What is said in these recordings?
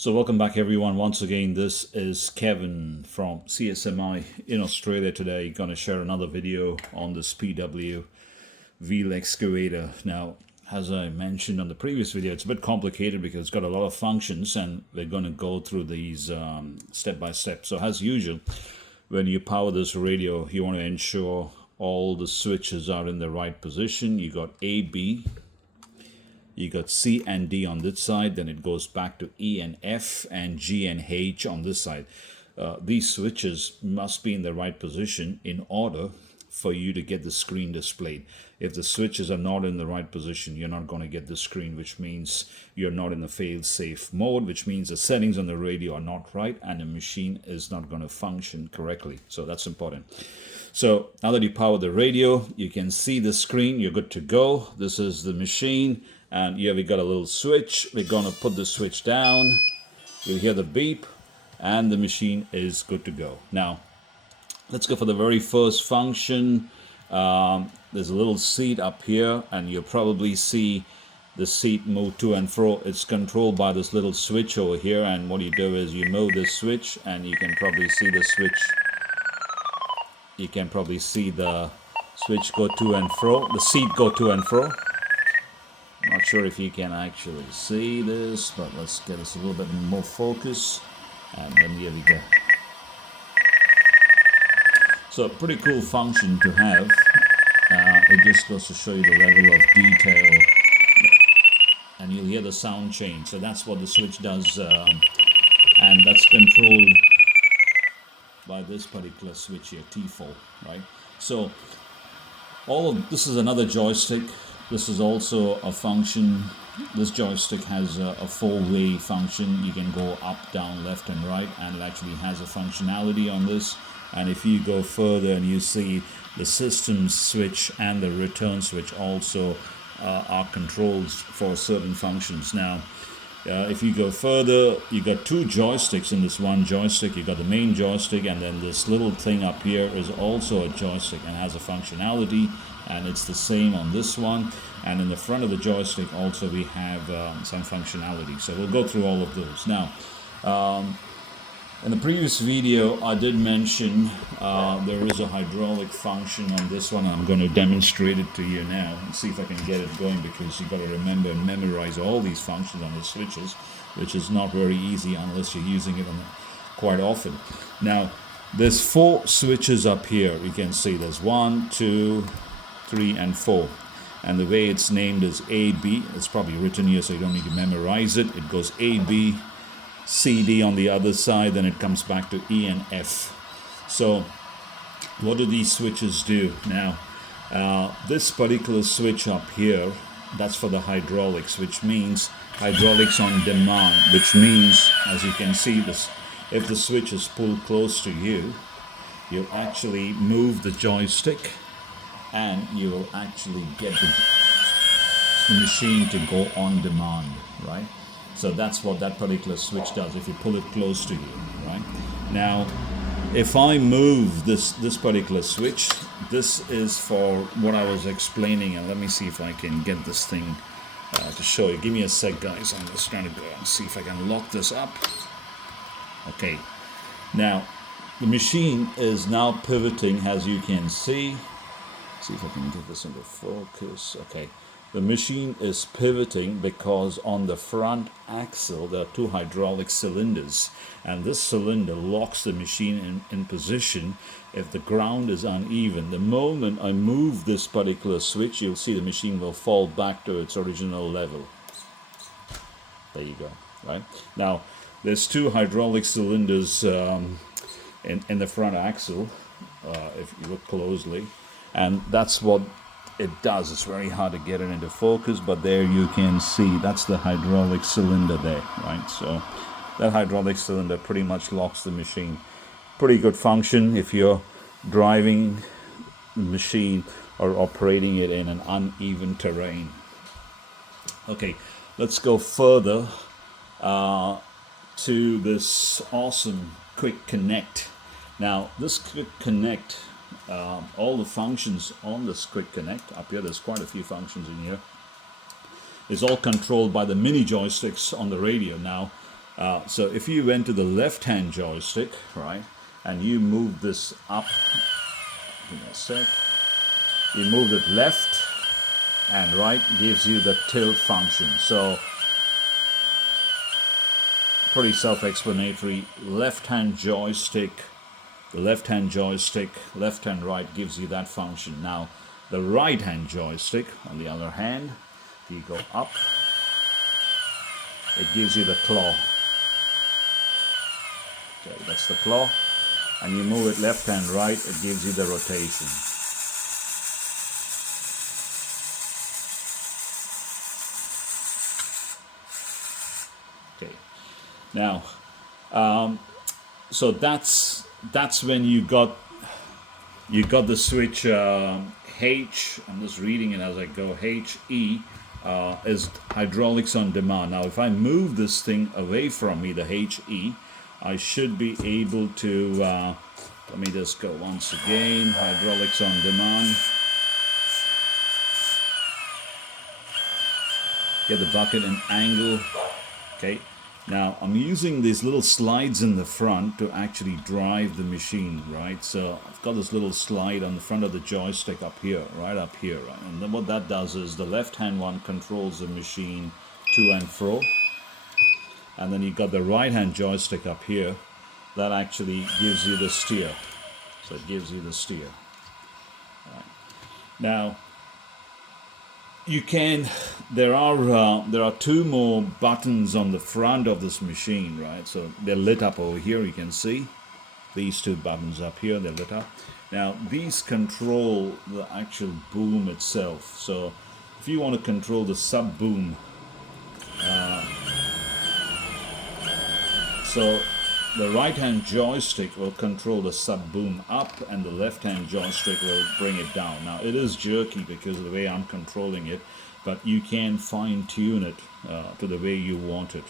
So welcome back everyone. Once again, this is Kevin from CSMI in Australia today. Going to share another video on this PW wheel excavator. Now, as I mentioned on the previous video, it's a bit complicated because it's got a lot of functions and we're going to go through these step by step. So as usual, when you power this radio, you want to ensure all the switches are in the right position. You got A, B, you got C and D on this side, then it goes back to E and F and G and H on this side. These switches must be in the right position in order for you to get the screen displayed. If the switches are not in the right position, you're not going to get the screen, which means you're not in the fail-safe mode, which means the settings on the radio are not right and the machine is not going to function correctly. So that's important. So now that you power the radio, you can see the screen, you're good to go. This is the machine. And here we got a little switch. We're going to put the switch down. You'll hear the beep and the machine is good to go. Now, let's go for the very first function. There's a little seat up here and you'll probably see the seat move to and fro. It's controlled by this little switch over here, and what you do is you move this switch and you can probably see the switch. You can probably see the switch go to and fro, the seat go to and fro. Not sure if you can actually see this, but let's get us a little bit more focus. And then here we go. So pretty cool function to have. It just goes to show you the level of detail. And you'll hear the sound change. So that's what the switch does. And that's controlled by this particular switch here, T4, right? So all of this is another joystick. This is also a function. This joystick has a four-way function. You can go up, down, left, and right, and it actually has a functionality on this. And if you go further and you see the system switch and the return switch also are controls for certain functions. Now, if you go further, you got two joysticks in this one joystick. You got the main joystick, and then this little thing up here is also a joystick and has a functionality, and it's the same on this one. And in the front of the joystick also we have some functionality. So we'll go through all of those. Now, in the previous video I did mention there is a hydraulic function on this one. I'm going to demonstrate it to you now and see if I can get it going, because you've got to remember and memorize all these functions on the switches, which is not very easy unless you're using it quite often. Now, there's four switches up here. You can see there's 1, 2, 3, and 4. And the way it's named is A, B. It's probably written here so you don't need to memorize it. It goes A, B, C, D on the other side, then it comes back to E and F. So what do these switches do? Now, this particular switch up here, that's for the hydraulics, which means hydraulics on demand, which means, as you can see, this, if the switch is pulled close to you, you'll actually move the joystick and you will actually get the machine to go on demand, right? So that's what that particular switch does if you pull it close to you, right? Now, if I move this particular switch, this is for what I was explaining, and let me see if I can get this thing to show you. Give me a sec, guys. I'm just trying to go and see if I can lock this up. Okay. Now, the machine is now pivoting, as you can see. See if I can get this into focus. Okay. The machine is pivoting because on the front axle there are two hydraulic cylinders, and this cylinder locks the machine in position if the ground is uneven. The moment I move this particular switch, you'll see the machine will fall back to its original level. There you go, right? Now, there's two hydraulic cylinders in the front axle, if you look closely, and that's what it does. It's very hard to get it into focus, but there you can see that's the hydraulic cylinder there, right? So that hydraulic cylinder pretty much locks the machine. Pretty good function if you're driving the machine or operating it in an uneven terrain. Okay, let's go further to this awesome quick connect. Now, this quick connect, all the functions on this quick connect up here, there's quite a few functions in here, is all controlled by the mini joysticks on the radio. Now, So if you went to the left-hand joystick, right, and you move this up, give me a sec, you move it left and right, gives you the tilt function. So pretty self-explanatory. Left-hand joystick, the left-hand joystick, left and right gives you that function. Now the right-hand joystick, on the other hand, if you go up, it gives you the claw. Okay, that's the claw. And you move it left and right, it gives you the rotation. Okay. Now, so that's when you got the switch H. I'm just reading it as I go. HE is hydraulics on demand. Now, if I move this thing away from me, the HE, I should be able to, let me just go once again, hydraulics on demand. Get the bucket in angle. Okay, now I'm using these little slides in the front to actually drive the machine, right? So I've got this little slide on the front of the joystick up here, right? And then what that does is the left-hand one controls the machine to and fro. And then you've got the right-hand joystick up here that actually gives you the steer. So it gives you the steer. Right. Now, you can, there are two more buttons on the front of this machine, right? So they're lit up over here, you can see. These two buttons up here, they're lit up. Now, these control the actual boom itself. So if you want to control the sub-boom, so the right-hand joystick will control the sub-boom up and the left-hand joystick will bring it down. Now it is jerky because of the way I'm controlling it, but you can fine-tune it to the way you want it.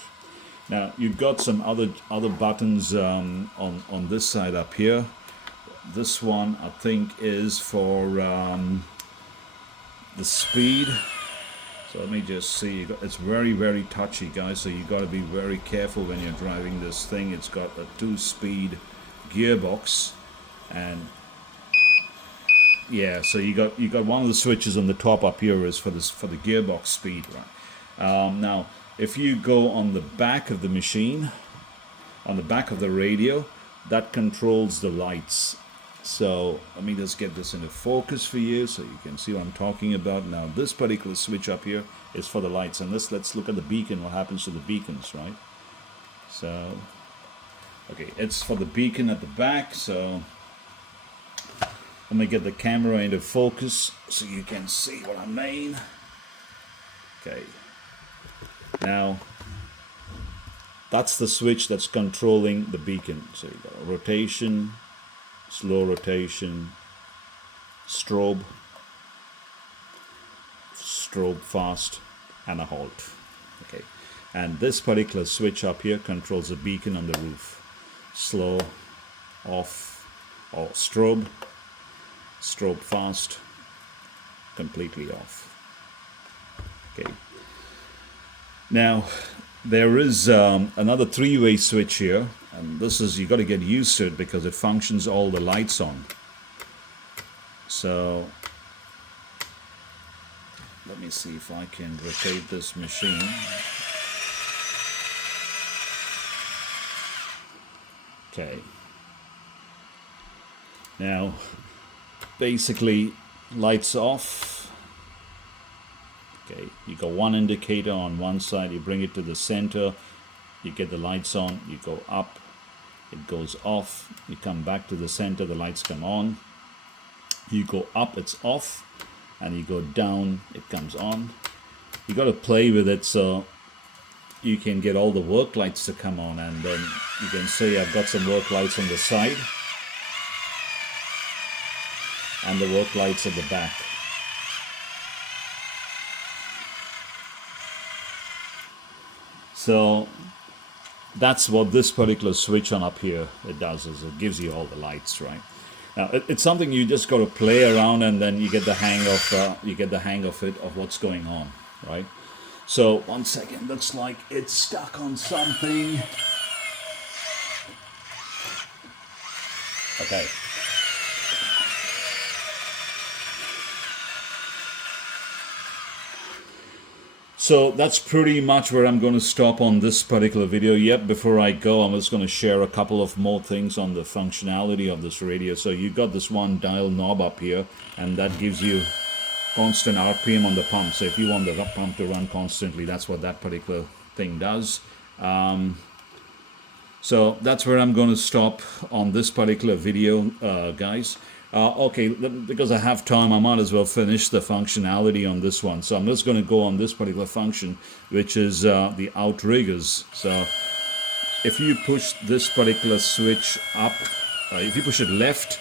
Now you've got some other buttons on this side up here. This one I think is for the speed. So let me just see. It's very, very touchy, guys. So you got to be very careful when you're driving this thing. It's got a 2-speed gearbox, and yeah. So you got one of the switches on the top up here is for the gearbox speed, right? Now, if you go on the back of the machine, on the back of the radio, that controls the lights. So let me just get this into focus for you so you can see what I'm talking about. Now this particular switch up here is for the lights, and let's look at the beacon, what happens to the beacons, right? So, okay, it's for the beacon at the back, so let me get the camera into focus so you can see what I mean. Okay, now that's the switch that's controlling the beacon. So you got a rotation, slow rotation, strobe fast, and a halt. Okay, and this particular switch up here controls the beacon on the roof. Slow, off, or strobe fast, completely off. Okay. Now there is another 3-way switch here. And this is, you got to get used to it because it functions all the lights on. So let me see if I can rotate this machine. Okay. Now, basically, lights off. Okay, you got one indicator on one side, you bring it to the center, you get the lights on, you go up, it goes off, you come back to the center, the lights come on, you go up, it's off, and you go down, it comes on. You got to play with it so you can get all the work lights to come on, and then you can see I've got some work lights on the side and the work lights at the back. So that's what this particular switch on up here it does, is it gives you all the lights, right? Now it's something you just got to play around, and then you get the hang of it, of what's going on, right? So 1 second, looks like it's stuck on something. Okay. So that's pretty much where I'm going to stop on this particular video. Yep, before I go, I'm just going to share a couple of more things on the functionality of this radio. So you got this one dial knob up here, and that gives you constant RPM on the pump. So if you want the pump to run constantly, that's what that particular thing does. So that's where I'm going to stop on this particular video, guys. Okay, because I have time, I might as well finish the functionality on this one. So I'm just going to go on this particular function, which is the outriggers. So if you push this particular switch up, if you push it left,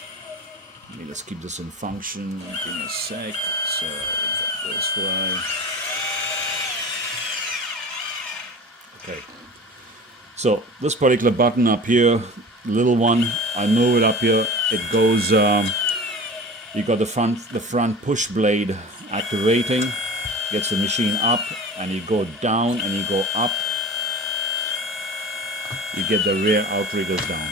let me just keep this in function. Give me a sec. So we got this way. Okay. So this particular button up here, little one, I move it up here. It goes. You got the front push blade activating, gets the machine up, and you go down and you go up. You get the rear outriggers down.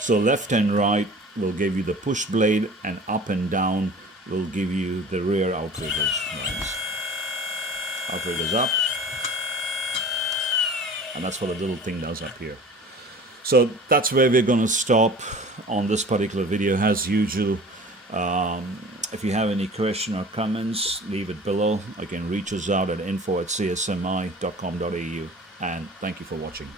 So left and right will give you the push blade, and up and down will give you the rear outriggers. Right. Outriggers up. And that's what the little thing does up here. So that's where we're going to stop on this particular video. As usual, if you have any question or comments, leave it below. You can reach us out at info@csmi.com.au. And thank you for watching.